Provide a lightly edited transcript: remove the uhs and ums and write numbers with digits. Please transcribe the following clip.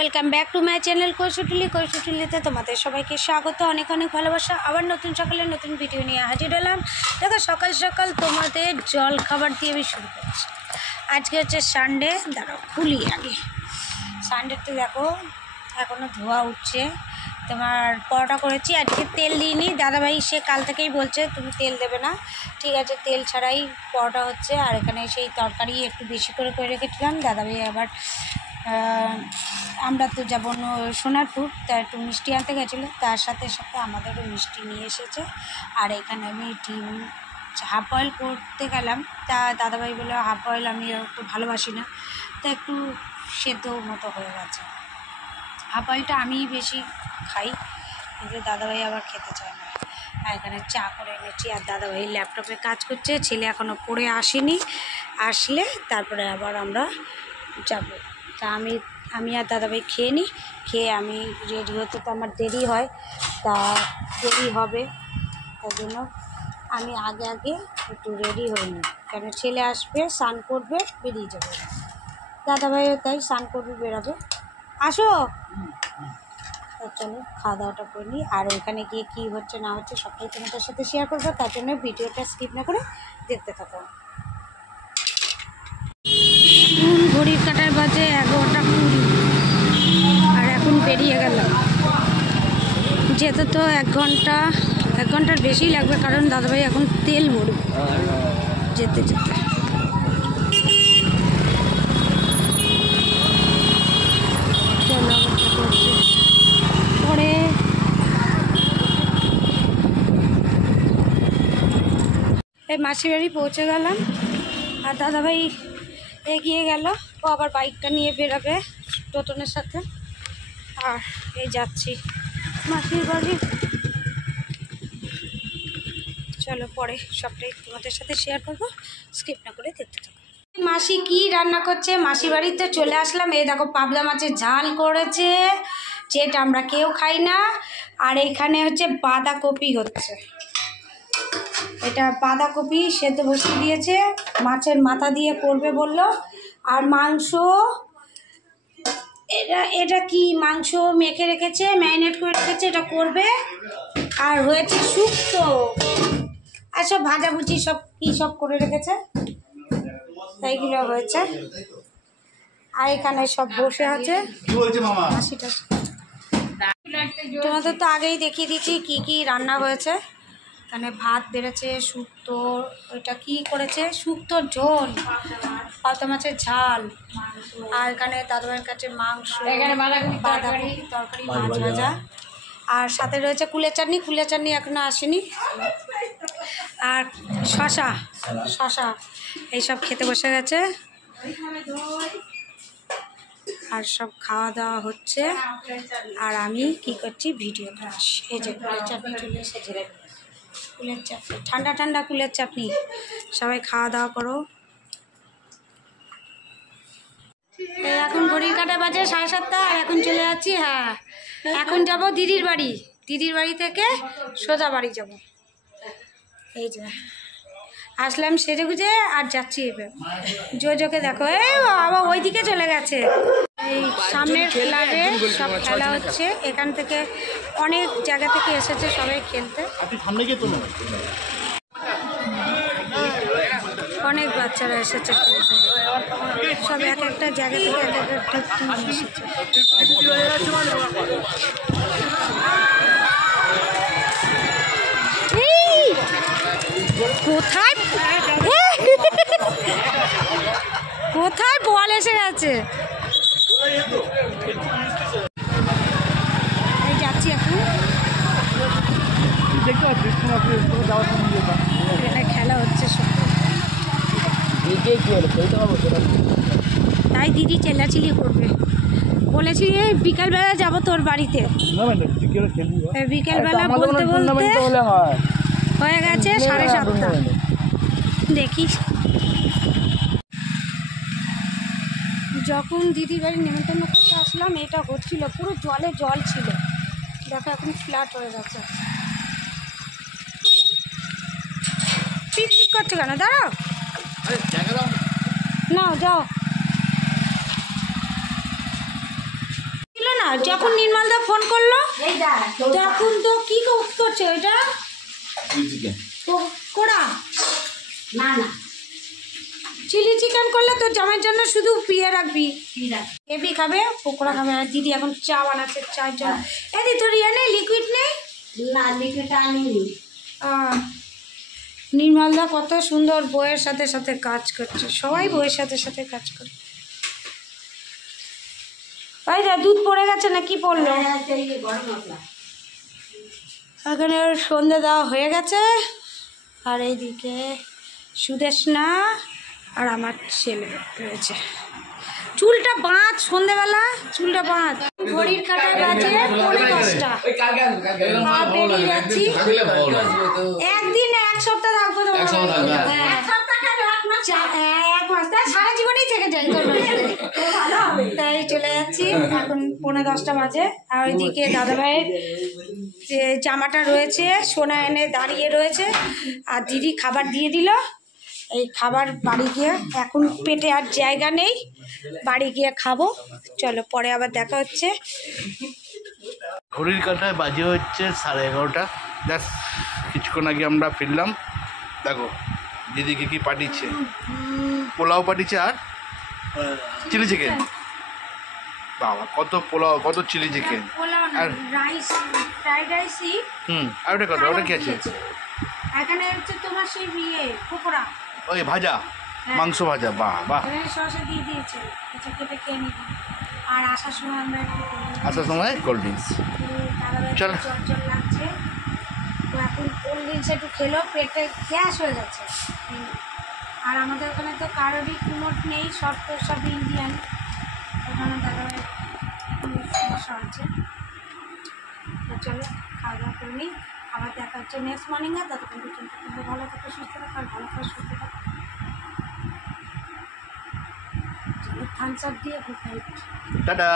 Welcome back to my channel কৈশুটুলিতে তোমাদের সবাইকে স্বাগত, অনেক অনেক ভালোবাসা। আবার নতুন সকালে নতুন ভিডিও নিয়ে হাজির হলাম। দেখো সকাল সকাল তোমাদের জল খাবার দিয়ে আমি শুরু করছি। আজকে হচ্ছে সানডে, দাঁড়াও খুলি আগে। সানডেতে দেখো এখনও ধোয়া উঠছে। তোমার পরোটা করেছি, আজকে তেল দিইনি। দাদাভাই সে কাল থেকেই বলছে তুমি তেল দেবে না, ঠিক আছে তেল ছাড়াই পরোটা হচ্ছে। আর এখানে সেই তরকারি একটু বেশি করে রেখেছিলাম। দাদাভাই আবার আমরা তো যাবো সোনারপুর, তা একটু মিষ্টি আনতে গেছিলো, তার সাথে সাথে আমাদেরও মিষ্টি নিয়ে এসেছে। আর এখানে আমি ডিম হাফ বয়েল করতে গেলাম, তা দাদাভাই বলে হাফ বয়েল আমি একটু ভালোবাসি না, তা একটু সেদ্ধ মতো হয়ে গেছে। হাফ বয়েলটা আমি বেশি খাই, কিন্তু দাদাভাই আবার খেতে চায় না। আর এখানে চা করে এনেছি, আর দাদাভাই ল্যাপটপে কাজ করছে, ছেলে এখনও পড়ে আসেনি, আসলে তারপরে আবার আমরা যাব। তা আমি আর দাদাভাই খেয়ে নিই, খেয়ে আমি রেডি হতে তো আমার দেরি হয়, তা দেরি হবে, তার জন্য আমি আগে একটু রেডি হয়ে নিই, কেন ছেলে আসবে স্নান করবে বেরিয়ে যাবে। দাদাভাইও তাই স্নান করবে বেরাবে। আসো, চলো খাওয়া দাওয়াটা করে নিই। আর ওইখানে গিয়ে কী হচ্ছে না হচ্ছে সবটাই তোমাদের সাথে শেয়ার করবো, তার জন্য ভিডিওটা স্কিপ না করে দেখতে থাকো। এখন ঘড়ির কাঁটার বাজে 11:20, আর এখন বেরিয়ে গেলাম। যেতে তো এক ঘন্টার বেশি লাগবে, কারণ দাদাভাই এখন তেল ভরবে যেতে যেতে। পরে এই মাসির বাড়ি পৌঁছে গেলাম, আর দাদাভাই এগিয়ে গেল, ও আবার বাইকটা নিয়ে বেরোবে টোটনের সাথে। আর এই যাচ্ছি মাসির বাড়ি। চলো পরে সবটাই তোমাদের সাথে শেয়ার করবো, স্কিপ না করে দেখতে থাকো। মাসি কি রান্না করছে, মাসি বাড়িতে চলে আসলাম। এই দেখো পাবদা মাছের ঝাল করেছে, যেটা আমরা কেউ খাই না। আর এখানে হচ্ছে বাঁধাকপি হচ্ছে, এটা বাঁধাকপি সেদ্ধ বসিয়ে দিয়েছে, মাছের মাথা দিয়ে করবে বললো। আর মাংস, এটা কি মাংস মেখে রেখেছে, ম্যারিনেট করে রেখেছে, এটা করবে। আর হয়েছে শুক্তো, আর সব ভাজাভুজি সব কী সব করে রেখেছে, এইগুলো হয়েছে। আর এখানে সব বসে আছে। তোমাদের তো আগেই দেখিয়ে দিচ্ছি কি কি রান্না হয়েছে। এখানে ভাত বেড়েছে, শুক্তো, ওইটা কি করেছে, শুক্তোর ঝোল, পাবদা মাছের ঝাল। আর এখানে দাদাভাইয়ের কাছে মাংস, বাঁধাকপি তরকারি, মাছ ভাজা, আর সাথে রয়েছে কুলের চাটনি এখনো আসেনি। আর শশা এইসব খেতে বসে গেছে। আর সব খাওয়া দাওয়া হচ্ছে, আর আমি কি করছি ভিডিওটা আসি। এই যে কুলের চাটনি চলে এসেছে, কুলের চাটনি, ঠান্ডা ঠান্ডা কুলের চাটনি। সবাই খাওয়া দাওয়া করো। এখন ঘড়ির কাঁটা বাজে 7:30, আর এখন চলে যাচ্ছি, হ্যাঁ এখন যাব দিদির বাড়ি থেকে সোজা বাড়ি যাব। এই যে আসলাম সেজে গুজে, আর যাচ্ছি এবার। জোকে দেখো, এই আবার ওইদিকে চলে গেছে। এই সামনের ফ্ল্যাটে সব খেলা হচ্ছে, এখান থেকে অনেক জায়গা থেকে এসেছে সবাই খেলতে। অনেক বাচ্চারা এসেছে খেলতে, সব এক একটা জায়গা থেকে এক একটা টিম এসেছে। কোথায় বল এসে গেছে। এই যাচ্ছি এখন, এখানে খেলা হচ্ছে সব। তাই দিদি চেল্লাচিল্লি করবে, বলেছি বিকালবেলা যাবো তোর বাড়িতে। বিকেলবেলা বলতে হয়ে গেছে 7:30। দেখি যখন দিদির বাড়ি নেমন্তন্ন করতে আসলাম, এটা হচ্ছিল পুরো জল ছিল, দেখো এখন ফ্ল্যাট হয়ে গেছে। পিক করছো কেন, দাঁড়াও, নাও যাও। যখন নির্মলদা ফোন করলো তখন তো কি করছে ওইটা কোড়া না না চিলি চিকেন করলে তোর জামাইয়ের জন্য শুধু পিয়ে রাখবি হেভি খাবে পকোড়া খাবে আর দিদি এখন চা বানাচ্ছে চার জন্য এদি তোর ইয়ে নেই লিকুইড নেই না লিকুইড আনিনি নির্মলদা কত সুন্দর বইয়ের সাথে সাথে কাজ করছে সবাই বইয়ের সাথে সাথে কাজ করে ভাই দা দুধ পড়ে গেছে না কি পড়লো গরম মশলা এখানে ওর সন্ধে দেওয়া হয়ে গেছে আর এইদিকে সুদেশনা আর আমার ছেলে রয়েছে চুলটা বাঁধ সন্ধেবেলা চুলটা বাঁধ ঘড়ির কাঁটায় বাজে 10:30 আর বেরিয়ে যাচ্ছি একদিন এক সপ্তাহ থাকবো তোমার এক মাস তাই সারা জীবনেই থেকে যাই তোর তাই চলে যাচ্ছি এখন 10:30 বাজে আর ওইদিকে দাদাভাইয়ের যে জামাটা রয়েছে সোনা এনে দাঁড়িয়ে রয়েছে আর দিদি খাবার দিয়ে দিল এই খাবার বাড়ি গিয়ে এখন পেটে আর জায়গা নেই বাড়ি গিয়ে খাবো চলো পরে আবার দেখা হচ্ছে ঘড়ির কাঁটায় বাজে হচ্ছে 11:30 ব্যাস কিছুক্ষণ আগে আমরা ফিরলাম দেখো দিদিকে কি পাঠিয়েছে পোলাও পাঠিয়েছে আর চিলি চিকেন বাবা কত পোলাও কত চিলি চিকেন আর রাইস ফ্রাইড রাইসই আর ওটা কত ওটা কি আছে এখানে হচ্ছে তোমার সেই বিয়ে পকোড়া ওই ভাজা মাংস ভাজা বাহ বাহ সসে দিয়ে দিয়েছে আচ্ছা কেটে খেয়ে নিবি আর আসার সময় আমরা একটু আসার সময় কোল্ড ড্রিঙ্কস চল। চল লাগছে তো এখন কোল্ড ড্রিঙ্কস একটু খেলেও পেটে গ্যাস হয়ে যাচ্ছে আর আমাদের ওখানে তো কারোরই কুমোট নেই সব ইন্ডিয়ান ওখানে দাদাভাই সমস্যা হচ্ছে তো চলো খাওয়া দাওয়া করে নিই আবার দেখা হচ্ছে নেক্সট মর্নিংয়ে ততক্ষণ পর্যন্ত ভালো থাকো সুস্থ থাকো আর ভালো থাকো সুস্থ থাকো থামস আপ দিয়ে গুড নাইট টাটা